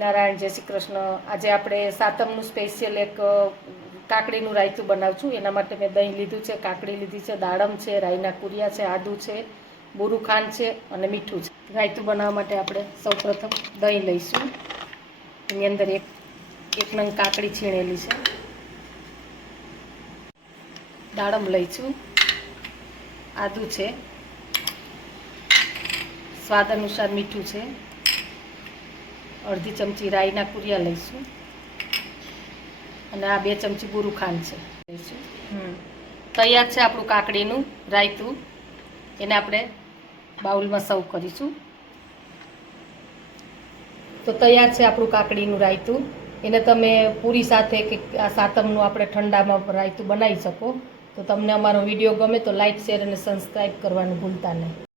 નારાયણ, જય શ્રી કૃષ્ણ। આજે આપણે સાતમનું સ્પેશિયલ એક કાકડીનું રાયતું બનાવશું। એના માટે મેં દહીં લીધું છે, કાકડી લીધી છે, દાડમ છે, રાઈના કુરિયા છે, આદુ છે, બોરું ખાંડ છે અને મીઠું છે। રાયતું બનાવવા માટે આપણે સૌપ્રથમ દહીં લઈશું। એની અંદર એક નંગ કાકડી છીણેલી છે, દાડમ લઈશું, આદુ છે, સ્વાદ અનુસાર મીઠું છે, અડધી ચમચી રાઈના કુરિયા લઈશું અને આ 2 ચમચી બોરું ખાંડ છે લઈશું। તૈયાર છે આપણું કાકડીનું રાયતું। એને આપણે બાઉલમાં સર્વ કરીશું। તો તૈયાર છે આપણું કાકડીનું રાયતું। એને તમે પૂરી સાથે કે આ સાતમનું આપણે ઠંડામાં રાયતું બનાવી શકો। તો તમને અમારો વિડીયો ગમે તો લાઇક, શેર અને સબસ્ક્રાઈબ કરવાનું ભૂલતા નહીં।